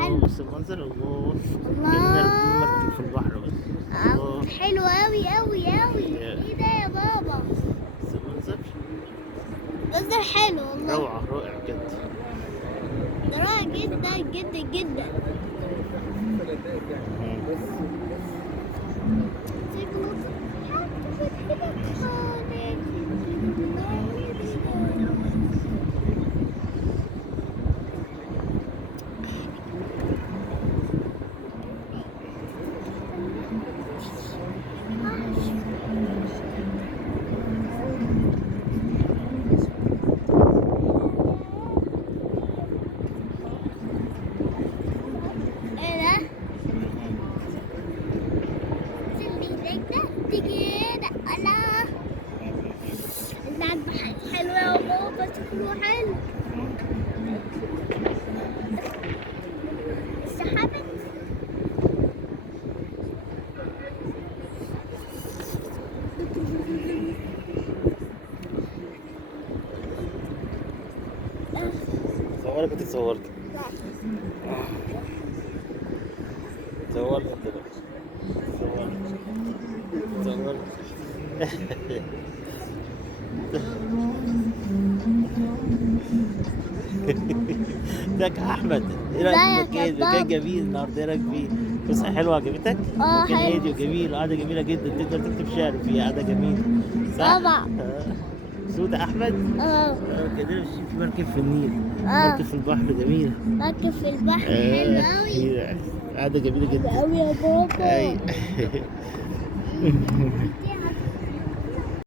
حلو. بص المنظر، الله. الله. كأننا مركب في البحر بس. الله. حلو أوي أوي أوي. إيه ده يا بابا؟ بص المنظر. منظر حلو والله. روعة، رائع بجد. ده رائع جدا جدا جدا. حلوة يا بابا، شكله حلو. السحابة. صورك انت صورت. صورت انت بقى. صورت. ازيك يا احمد؟ ايه رايك في المكان؟ مكان جميل النهارده، ايه رايك فيه؟ فسحه حلوه عجبتك؟ مكان حلو. هادي وجميل وقعده جميله جدا، تقدر تكتب شعر فيها، قعده جميله. صح؟ طبعا. سودة احمد؟ كاننا ماشيين في مركب في النيل. مركب في البحر جميله. مركب في البحر حلو قوي. قعده جميله جدا. قوي يا بابا. اي.